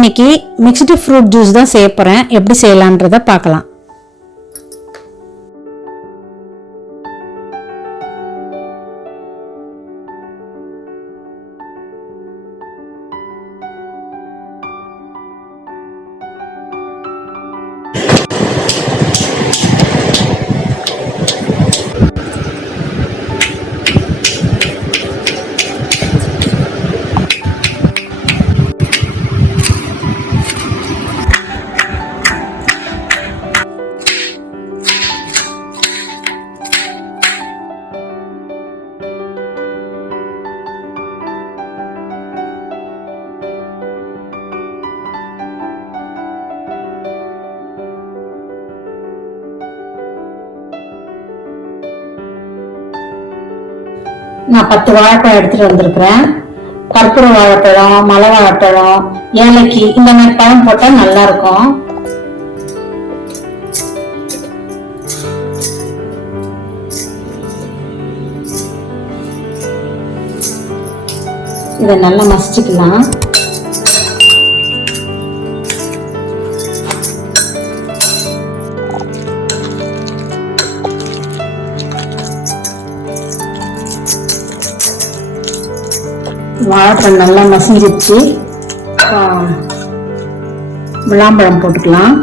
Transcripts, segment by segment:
இன்னைக்கு mixed fruit juice தான் செய்ய போகிறேன். எப்படி செய்யலான்றதை பார்க்கலாம். நான் 10 வாழைப்பழம் எடுத்துட்டு வந்திருக்கிறேன். கற்பூர வாழைப்பழம், மலை வாழைப்பழம், ஏலக்கி இந்த மாதிரி பழம் போட்டா நல்லா இருக்கும். இதை நல்லா மசிச்சுக்கலாம். வாழைப்பழம் நல்லா மசிஞ்சிச்சு. விளாம்பழம் போட்டுக்கலாம்.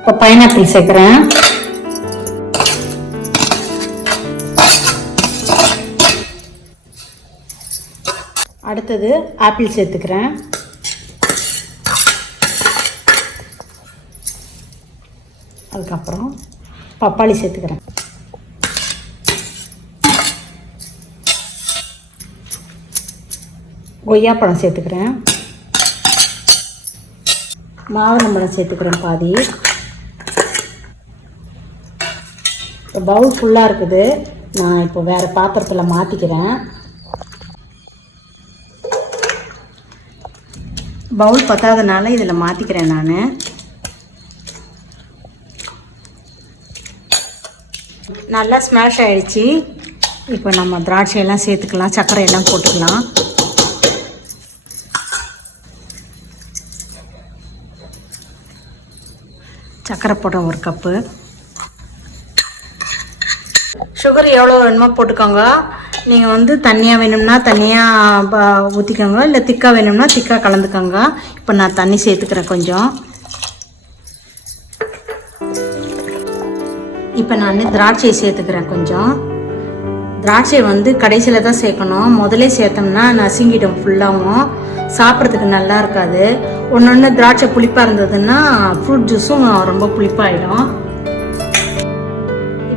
இப்போ பைனாப்பிள் சேர்க்கிறேன். அடுத்தது ஆப்பிள் சேர்த்துக்கிறேன். அதுக்கப்புறம் பப்பாளி சேர்த்துக்கிறேன். கொய்யாப்பழம் சேர்த்துக்கிறேன். மாதுளம்பழம் சேர்த்துக்கிறேன் பாதி. இப்போ பவுல் ஃபுல்லாக இருக்குது. நான் இப்போ வேறு பாத்திரத்தில் மாற்றிக்கிறேன். பவுல் பத்தாதனால இதில் மாற்றிக்கிறேன் நான். நல்லா ஸ்மாஷ் ஆகிடுச்சு. இப்போ நம்ம திராட்சையெல்லாம் சேர்த்துக்கலாம், சர்க்கரையெல்லாம் போட்டுக்கலாம். சர்க்கரை போட்டோம் 1 கப்பு. சுகர் எவ்வளோ வேணுமோ போட்டுக்கோங்க. நீங்கள் வந்து தண்ணியாக வேணும்னா தண்ணியாக ஊற்றிக்கோங்க, இல்லை திக்காக வேணும்னா திக்காக கலந்துக்கோங்க. இப்போ நான் தண்ணி சேர்த்துக்கிறேன் கொஞ்சம். இப்போ நான் திராட்சையை சேர்த்துக்கிறேன் கொஞ்சம். திராட்சை வந்து கடைசியில் தான் சேர்க்கணும். முதலே சேர்த்தோம்னா நசுங்கிடும் ஃபுல்லாகவும், சாப்பிட்றதுக்கு நல்லா இருக்காது. ஒன்று திராட்சை புளிப்பாக இருந்ததுன்னா ஃப்ரூட் ஜூஸும் ரொம்ப புளிப்பாகிடும்.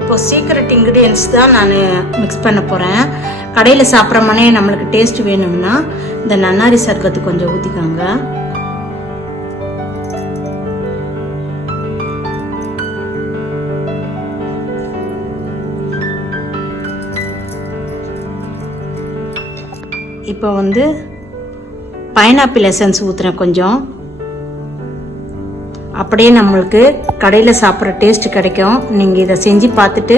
இப்போ சீக்ரெட் இன்க்ரீடியன்ஸ் தான் நான் மிக்ஸ் பண்ண போகிறேன். கடையில் சாப்பிட்ற மாதிரியே நம்மளுக்கு டேஸ்ட் வேணும்னா இந்த நன்னாரி சர்பத்து கொஞ்சம் ஊற்றிக்கோங்க. இப்போ வந்து பைனாப்பிள் எசன்ஸ் ஊற்றுறேன் கொஞ்சம். அப்படியே நம்மளுக்கு கடையில் சாப்பிட்ற டேஸ்ட் கிடைக்கும். நீங்கள் இதை செஞ்சு பார்த்துட்டு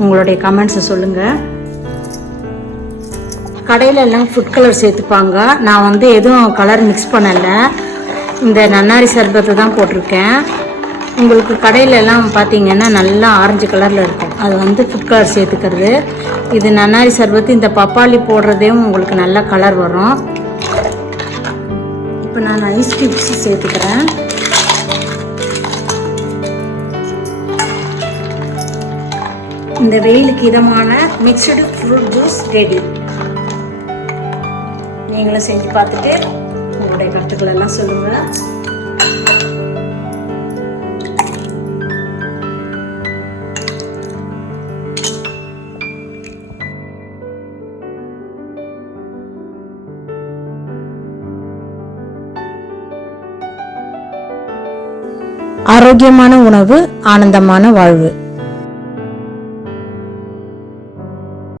உங்களுடைய கமெண்ட்ஸை சொல்லுங்கள். கடையில் எல்லாம் ஃபுட் கலர் சேர்த்துப்பாங்க. நான் வந்து எதுவும் கலர் மிக்ஸ் பண்ணலை. இந்த நன்னாரி சர்பத்தை தான் போட்டிருக்கேன். உங்களுக்கு கடையில் எல்லாம் பார்த்தீங்கன்னா நல்லா ஆரஞ்சு கலரில் இருக்கும். அது வந்து ஃபுட் கலர் சேர்த்துக்கிறது. இது நன்னாரி சர்பத்து. இந்த பப்பாளி போடுறதையும் உங்களுக்கு நல்ல கலர் வரும். இப்போ நான் ஐஸ் கியூப்ஸ் சேர்த்துக்கிறேன். இந்த வெயிலுக்கு இதமான மிக்ஸ்டு ஃப்ரூட் ஜூஸ் ரெடி. நீங்களும் செஞ்சு பார்த்துட்டு உங்களுடைய கருத்துக்கள் எல்லாம் சொல்லுங்க. ஆரோக்கியமான உணவு, ஆனந்தமான வாழ்வு.